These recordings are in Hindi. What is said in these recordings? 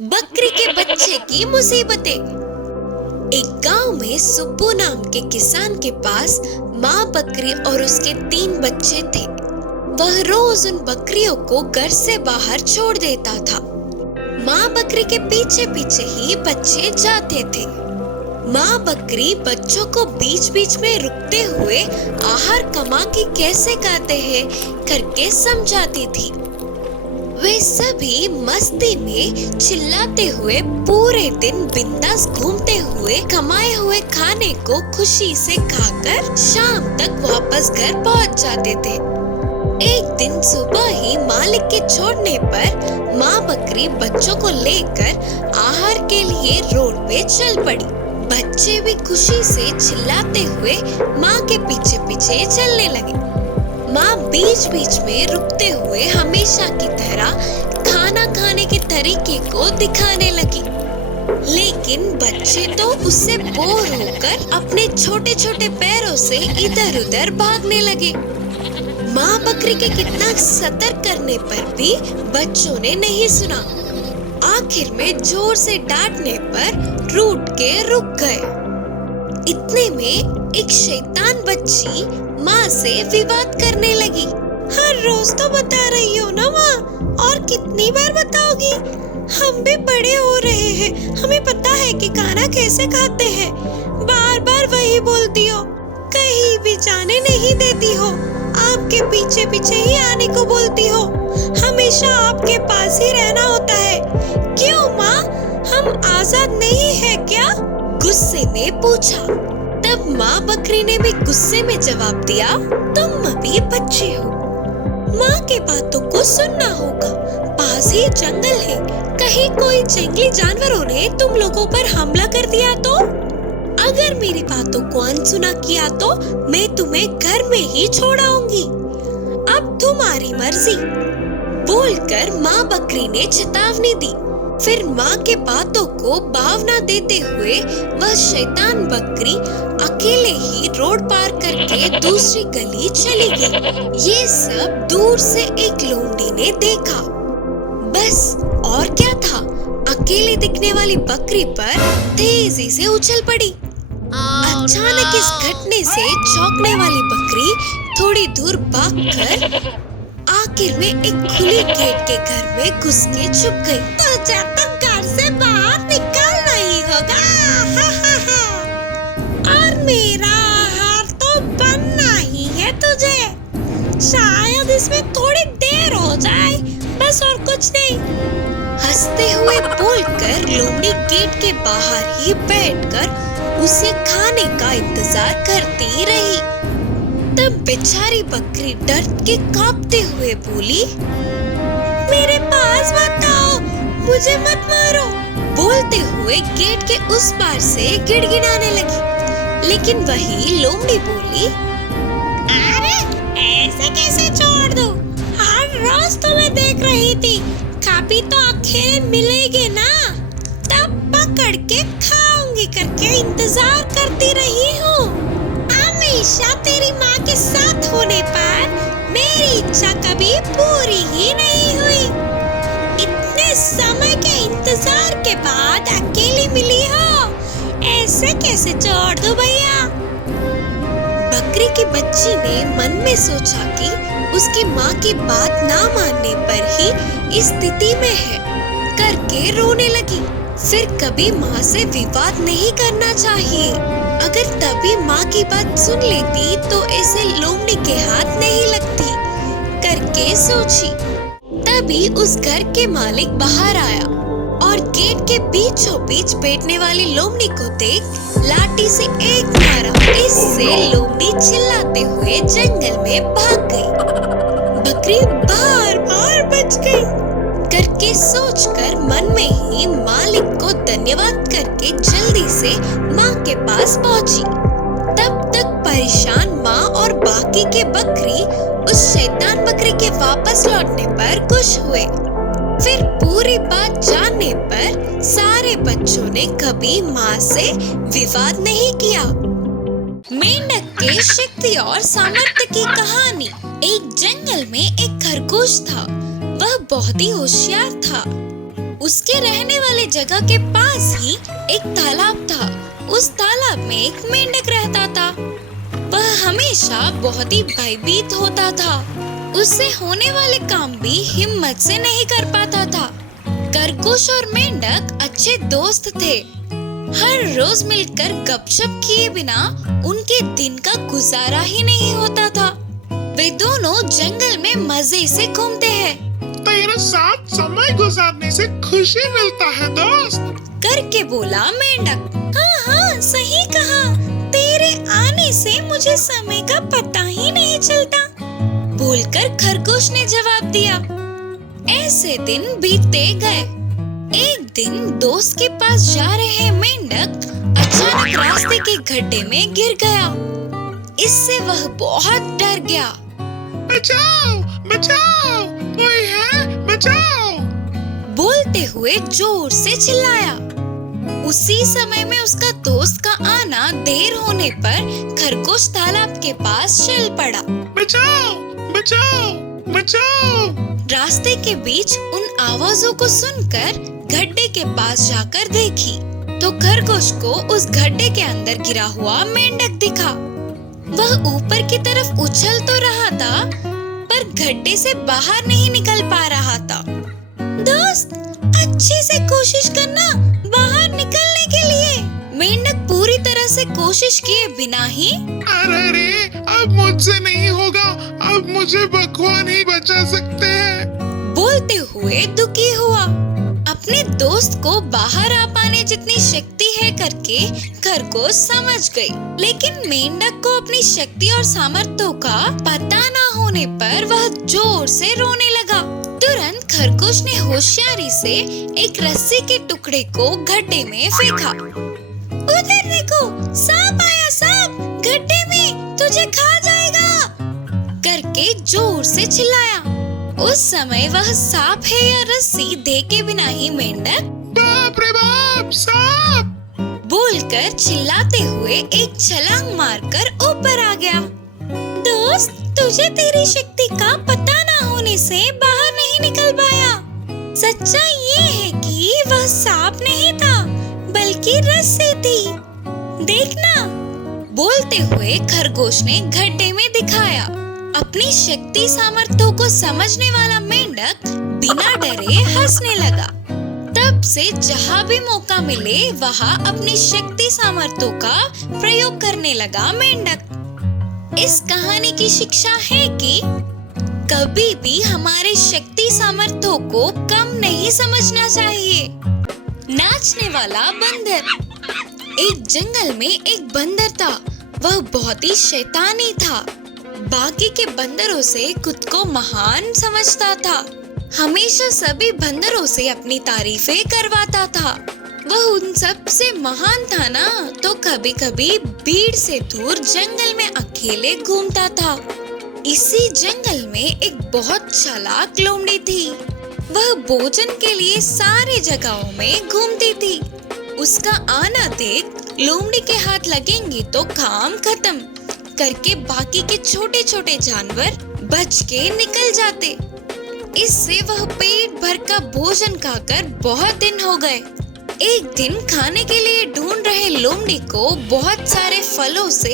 बकरी के बच्चे की मुसीबतें। एक गांव में सुब्बू नाम के किसान के पास माँ बकरी और उसके 3 बच्चे थे। वह रोज उन बकरियों को घर से बाहर छोड़ देता था। माँ बकरी के पीछे पीछे ही बच्चे जाते थे। माँ बकरी बच्चों को बीच बीच में रुकते हुए आहार कमा के कैसे खाते हैं करके समझाती थी। वे सभी मस्ती में चिल्लाते हुए पूरे दिन बिंदास घूमते हुए कमाए हुए खाने को खुशी से खाकर शाम तक वापस घर पहुंच जाते थे। एक दिन सुबह ही मालिक के छोड़ने पर माँ बकरी बच्चों को लेकर आहार के लिए रोड पे चल पड़ी। बच्चे भी खुशी से चिल्लाते हुए माँ के पीछे पीछे चलने लगे। माँ बीच बीच में रुकते हुए हमेशा की तरह खाना खाने के तरीके को दिखाने लगी, लेकिन बच्चे तो उससे बोर होकर अपने छोटे छोटे पैरों से इधर उधर भागने लगे। माँ बकरी के कितना सतर्क करने पर भी बच्चों ने नहीं सुना। आखिर में जोर से डांटने पर रूठ के रुक गए। इतने में एक शैतान बच्ची माँ से विवाद करने लगी। हर रोज तो बता रही हो ना माँ, और कितनी बार बताओगी? हम भी बड़े हो रहे हैं, हमें पता है कि खाना कैसे खाते हैं। बार बार वही बोलती हो, कहीं भी जाने नहीं देती हो, आपके पीछे पीछे ही आने को बोलती हो, हमेशा आपके पास ही रहना होता है। क्यों माँ, हम आजाद नहीं है क्या? गुस्से में पूछा। तब माँ बकरी ने भी गुस्से में जवाब दिया, तुम अभी बच्चे हो, माँ के बातों को सुनना होगा। पास ही जंगल है, कहीं कोई जंगली जानवरों ने तुम लोगों पर हमला कर दिया तो? अगर मेरी बातों को अनसुना किया तो मैं तुम्हें घर में ही छोड़ आऊंगी। अब तुम्हारी मर्जी। बोलकर माँ बकरी ने चेतावनी दी। फिर माँ के बातों को भाव न देते हुए वह शैतान बकरी अकेले ही रोड पार करके दूसरी गली चली गई। ये सब दूर से एक लोमड़ी ने देखा। बस और क्या था, अकेले दिखने वाली बकरी पर तेजी से उछल पड़ी। अचानक इस घटने से चौंकने वाली बकरी थोड़ी दूर भागकर आखिर में एक खुली गेट के घर में घुस के छुप गई। तुझे तो घर से बाहर निकलना ही होगा, हा हा हा। और मेरा आहार तो बनना ही है तुझे। शायद इसमें थोड़ी देर हो जाए, बस और कुछ नहीं। हंसते हुए बोलकर लोमड़ी गेट के बाहर ही बैठकर उसे खाने का इंतजार करती रही। तब बेचारी बकरी डर के कांपते हुए बोली, मेरे पास मत आओ, मुझे मत मारो। बोलते हुए गेट के उस पार से गिड़गिड़ाने लगी। लेकिन वही लोमड़ी बोली, अरे ऐसे कैसे छोड़ दूं? हर रोज तुम्हें देख रही थी, कभी तो अकेले मिलेगी ना, तब पकड़ के खाऊंगी करके इंतजार करती रही हूँ। हमेशा तेरी माँ के साथ होने पर मेरी इच्छा कभी पूरी ही नहीं हुई। इतने समय के इंतजार के बाद अकेली मिली हो, ऐसे कैसे छोड़ दूं भैया? बकरी की बच्ची ने मन में सोचा कि उसकी माँ की बात ना मानने पर ही इस स्थिति में है करके रोने लगी। फिर कभी माँ से विवाद नहीं करना चाहिए। अगर तभी माँ की बात सुन लेती तो ऐसे लोमड़ी के हाथ नहीं लगती करके सोची। तभी उस घर के मालिक बाहर आया और गेट के बीचों बीच बैठने वाली लोमड़ी को देख लाठी से एक मारा। इससे लोमड़ी चिल्लाते हुए जंगल में भाग गई। बकरी बार बार बच गई करके सोचकर मन में ही मालिक को धन्यवाद करके जल्दी से माँ के पास पहुंची। तब तक परेशान माँ और बाकी के बकरी उस शैतान बकरी के वापस लौटने पर खुश हुए। फिर पूरी बात जानने पर सारे बच्चों ने कभी माँ से विवाद नहीं किया। मेंढक के शक्ति और सामर्थ्य की कहानी। एक जंगल में एक खरगोश था। वह बहुत ही होशियार था। उसके रहने वाले जगह के पास ही एक तालाब था। उस तालाब में एक मेंढक रहता था। वह हमेशा बहुत ही भयभीत होता था। उससे होने वाले काम भी हिम्मत से नहीं कर पाता था। खरगोश और मेंढक अच्छे दोस्त थे। हर रोज मिलकर गपशप किए बिना उनके दिन का गुजारा ही नहीं होता था। वे दोनों जंगल में मजे से घूमते हैं। तेरे साथ समय गुजारने से खुशी मिलता है दोस्त, करके बोला मेंढक। हाँ, सही कहा। तेरे आने से मुझे समय का पता ही नहीं चलता, बोलकर खरगोश ने जवाब दिया। ऐसे दिन बीतते गए। एक दिन दोस्त के पास जा रहे मेंढक अचानक रास्ते के गड्ढे में गिर गया। इससे वह बहुत डर गया। बचाओ बचाओ, कोई है, बचाओ, बोलते हुए जोर से चिल्लाया। उसी समय में उसका दोस्त का आना देर होने पर खरगोश तालाब के पास चल पड़ा। बचाओ बचाओ बचाओ। रास्ते के बीच उन आवाजों को सुनकर गड्ढे के पास जाकर देखी तो खरगोश को उस गड्ढे के अंदर गिरा हुआ मेंढक दिखा। वह ऊपर की तरफ उछल तो रहा था पर गड्ढे से बाहर नहीं निकल पा रहा था। दोस्त, अच्छे से कोशिश करना बाहर निकलने के लिए। मेंढक पूरी तरह से कोशिश किए बिना ही अरे रे, अब मुझसे नहीं होगा, अब मुझे भगवान ही बचा सकते हैं, बोलते हुए दुखी हुआ। अपने दोस्त को बाहर आ पाने जितनी शक्ति है करके खरगोश समझ गई। लेकिन मेंढक को अपनी शक्ति और सामर्थ्यों का पता न होने पर वह जोर से रोने लगा। तुरंत खरगोश ने होशियारी से एक रस्सी के टुकड़े को गड्ढे में फेंका। उधर देखो, सांप आया, सांप गड्ढे में, तुझे खा जाएगा, करके जोर से चिल्लाया। उस समय वह सांप है या रस्सी देखे बिना ही मेंढक बाप रे बाप, सांप, बोलकर चिल्लाते हुए एक छलांग मारकर ऊपर आ गया। दोस्त, तुझे तेरी शक्ति का पता ना होने से बाहर नहीं निकल पाया। सच्चाई ये है कि वह सांप नहीं था बल्कि रस्सी थी, देखना, बोलते हुए खरगोश ने गड्ढे में दिखाया। अपनी शक्ति सामर्थ्यों को समझने वाला मेंढक बिना डरे हंसने लगा। तब से जहाँ भी मौका मिले वहाँ अपनी शक्ति सामर्थ्यों का प्रयोग करने लगा मेंढक। इस कहानी की शिक्षा है कि कभी भी हमारे शक्ति सामर्थ्यों को कम नहीं समझना चाहिए। नाचने वाला बंदर। एक जंगल में एक बंदर था। वह बहुत ही शैतानी था। बाकी के बंदरों से खुद को महान समझता था। हमेशा सभी बंदरों से अपनी तारीफें करवाता था। वह उन सब से महान था ना, तो कभी कभी भीड़ से दूर जंगल में अकेले घूमता था। इसी जंगल में एक बहुत चालाक लोमड़ी थी। वह भोजन के लिए सारे जगहों में घूमती थी। उसका आना देख लोमड़ी के हाथ लगेंगे तो काम खत्म करके बाकी के छोटे छोटे जानवर बच के निकल जाते। इससे वह पेट भर का भोजन खाकर बहुत दिन हो गए। एक दिन खाने के लिए ढूंढ रहे लोमड़ी को बहुत सारे फलों से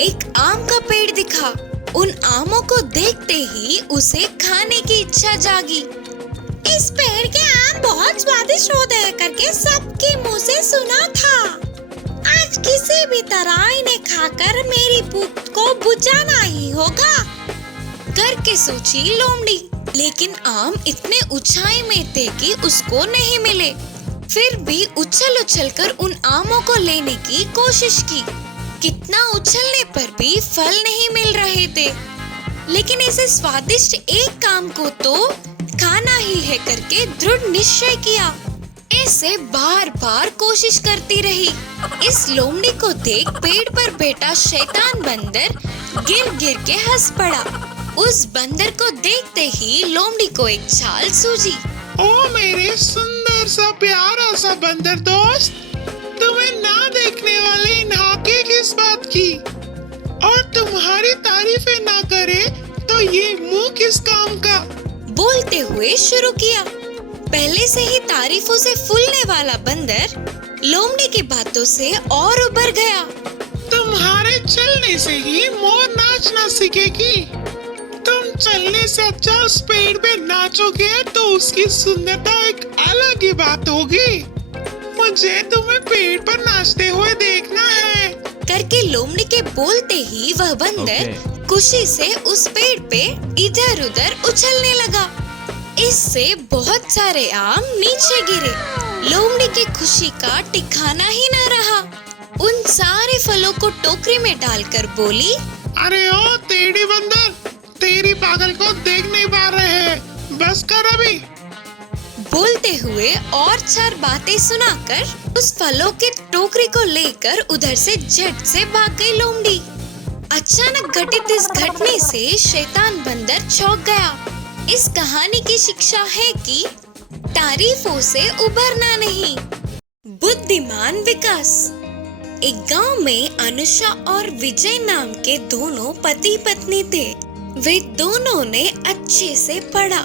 एक आम का पेड़ दिखा। उन आमों को देखते ही उसे खाने की इच्छा जागी। इस पेड़ के आम बहुत स्वादिष्ट होते हैं करके सबके मुंह से सुना था। आज किसी भी तरह इन्हें खाकर मेरी भूख को बुझाना ही होगा, करके सोची लोमड़ी। लेकिन आम इतने ऊंचाई में थे कि उसको नहीं मिले। फिर भी उछल उछल कर उन आमों को लेने की कोशिश की। कितना उछलने पर भी फल नहीं मिल रहे थे। लेकिन ऐसे स्वादिष्ट एक काम को तो खाना ही है करके दृढ़ निश्चय किया। ऐसे बार बार कोशिश करती रही। इस लोमड़ी को देख पेड़ पर बैठा शैतान बंदर गिर गिर के हंस पड़ा। उस बंदर को देखते ही लोमड़ी को एक चाल सूझी। ओ मेरे सुंदर सा प्यारा सा बंदर दोस्त, तुम्हें ना देखने वाले इन हाके किस बात की, और तुम्हारी तारीफें ना करे तो ये मुंह किस काम का, बोलते हुए शुरू किया। पहले से ही तारीफों से फूलने वाला बंदर लोमड़ी की बातों से और उबर गया। तुम्हारे चलने से ही मोर नाचना सीखेगी। तुम चलने से अच्छा उस पेड़ पे नाचोगे तो उसकी सुंदरता एक अलग ही बात होगी। मुझे तुम्हें पेड़ पर नाचते हुए देखना है। करके लोमड़ी के बोलते ही वह बंदर खुशी से उस पेड़ पे इधर उधर उछलने लगा। इससे बहुत सारे आम नीचे गिरे। लोमड़ी की खुशी का ठिकाना ही न रहा। उन सारे फलों को टोकरी में डालकर बोली, अरे ओ टेढ़ी बंदर, तेरी पागल को देख नहीं पा रहे हैं, बस कर अभी। बोलते हुए और 4 बातें सुनाकर उस फलों के टोकरी को लेकर उधर से झट से भाग गई लोमड़ी। अचानक घटित इस घटने से शैतान बंदर चौंक गया। इस कहानी की शिक्षा है कि तारीफों से उबरना नहीं। बुद्धिमान विकास। एक गांव में अनुषा और विजय नाम के दोनों पति पत्नी थे। वे दोनों ने अच्छे से पढ़ा।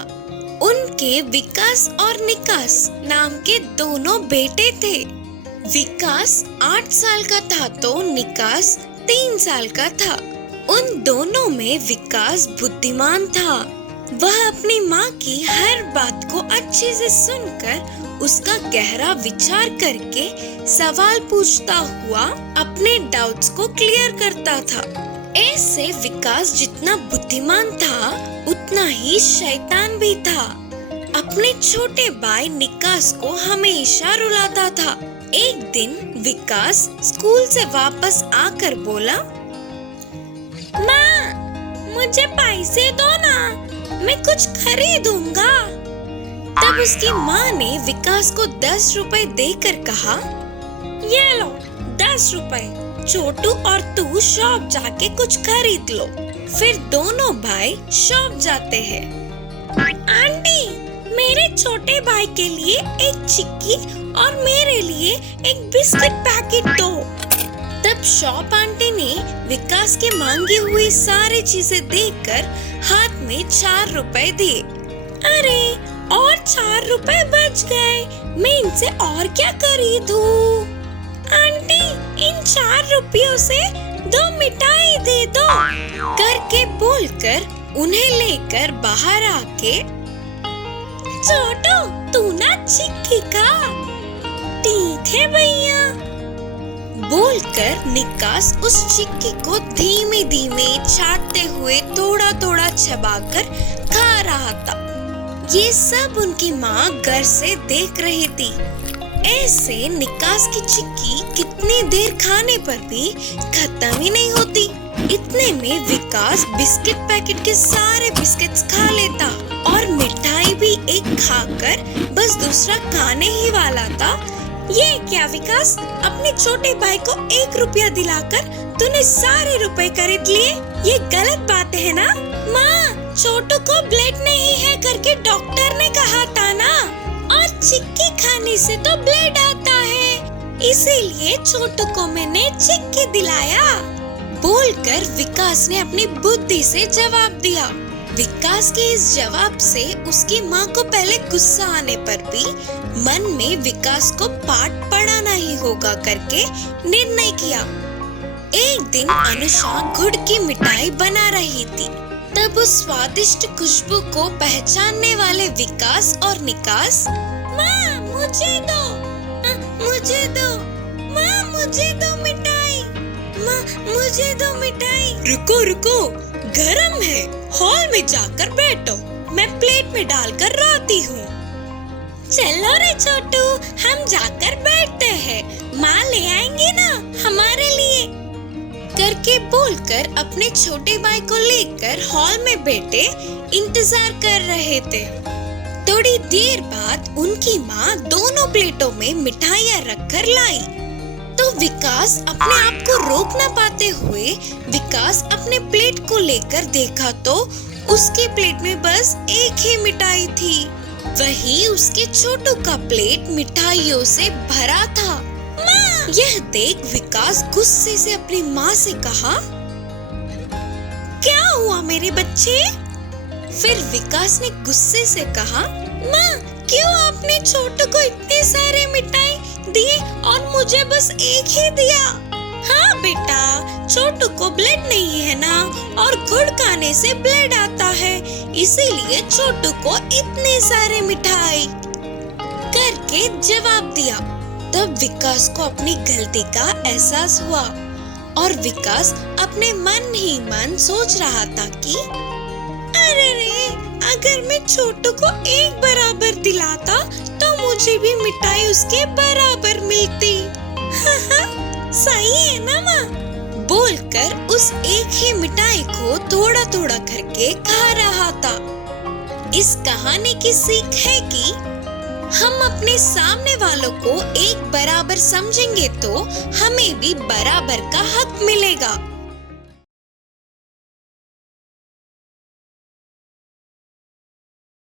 उनके विकास और निकास नाम के दोनों बेटे थे। विकास 8 साल का था तो निकास 3 साल का था। उन दोनों में विकास बुद्धिमान था। वह अपनी माँ की हर बात को अच्छे से सुनकर उसका गहरा विचार करके सवाल पूछता हुआ अपने डाउट्स को क्लियर करता था। ऐसे विकास जितना बुद्धिमान था उतना ही शैतान भी था। अपने छोटे भाई निकास को हमेशा रुलाता था। एक दिन विकास स्कूल से वापस आकर बोला, माँ, मुझे पैसे दो ना, मैं कुछ खरीदूंगा। तब उसकी माँ ने विकास को 10 रुपए देकर कहा, ये लो 10 रुपए, छोटू और तू शॉप जाके कुछ खरीद लो। फिर दोनों भाई शॉप जाते हैं। आंटी, मेरे छोटे भाई के लिए एक चिक्की और मेरे लिए एक बिस्किट पैकेट दो। तब शॉप आंटी ने विकास के मांगी हुई सारी चीजें देकर हाथ में 4 रुपए दिए। अरे, और 4 रुपए बच गए, मैं इनसे और क्या खरीदूं? आंटी, इन 4 रुपयों से 2 मिठाई दे दो। करके बोलकर उन्हें लेकर बाहर आके, छोटू, तू ना चिक्की खा। ठीक है भैया। बोलकर निकास उस चिक्की को धीमे धीमे चाटते हुए थोड़ा थोड़ा चबाकर खा रहा था। ये सब उनकी माँ घर से देख रही थी। ऐसे निकास की चिक्की कितनी देर खाने पर भी खत्म ही नहीं होती। इतने में विकास बिस्किट पैकेट के सारे बिस्किट्स खा लेता और मिठाई भी एक खाकर बस दूसरा खाने ही वाला था। ये क्या विकास, अपने छोटे भाई को 1 रुपया दिलाकर तूने सारे रुपए खरीद लिए? ये गलत बात है ना? माँ, छोटू को ब्लड नहीं है करके डॉक्टर ने कहा था ना, और चिक्की खाने से तो ब्लड आता है, इसीलिए छोटू को मैंने चिक्की दिलाया। बोलकर विकास ने अपनी बुद्धि से जवाब दिया। विकास के इस जवाब से उसकी माँ को पहले गुस्सा आने पर भी मन में विकास को पाठ पढ़ाना ही होगा करके निर्णय किया। एक दिन अनुषा गुड़ की मिठाई बना रही थी। तब उस स्वादिष्ट खुशबू को पहचानने वाले विकास और निकास, माँ मुझे दो, मुझे दो, माँ मुझे दो मिठाई, माँ मुझे दो मिठाई। रुको रुको, गरम है, हॉल में जाकर बैठो, मैं प्लेट में डालकर लाती हूँ। चलो रे छोटू, हम जाकर बैठते हैं, माँ ले आएंगी ना हमारे लिए। करके बोलकर अपने छोटे भाई को लेकर हॉल में बैठे इंतजार कर रहे थे। थोड़ी देर बाद उनकी माँ दोनों प्लेटों में मिठाइयाँ रखकर लाई। तो विकास अपने आप को रोक न पाते हुए विकास अपने प्लेट को लेकर देखा तो उसके प्लेट में बस एक ही मिठाई थी। वही उसके छोटू का प्लेट मिठाइयों से भरा था। माँ! यह देख विकास गुस्से से अपनी माँ से कहा, क्या हुआ मेरे बच्चे? फिर विकास ने गुस्से से कहा, माँ क्यों आपने छोटू को इतने सारे मिठाई दिए और मुझे बस एक ही दिया? हाँ बेटा, छोटू को ब्लड नहीं है ना, और गुड़ खाने से ब्लड आता है, इसीलिए छोटू को इतने सारे मिठाई करके जवाब दिया। तब विकास को अपनी गलती का एहसास हुआ और विकास अपने मन ही मन सोच रहा था कि अरे रे, अगर मैं छोटू को एक बराबर दिलाता तो मुझे भी मिठाई उसके बराबर मिलती। सही है ना माँ? बोलकर उस एक ही मिठाई को थोड़ा थोड़ा करके खा रहा था। इस कहानी की सीख है कि हम अपने सामने वालों को एक बराबर समझेंगे तो हमें भी बराबर का हक मिलेगा।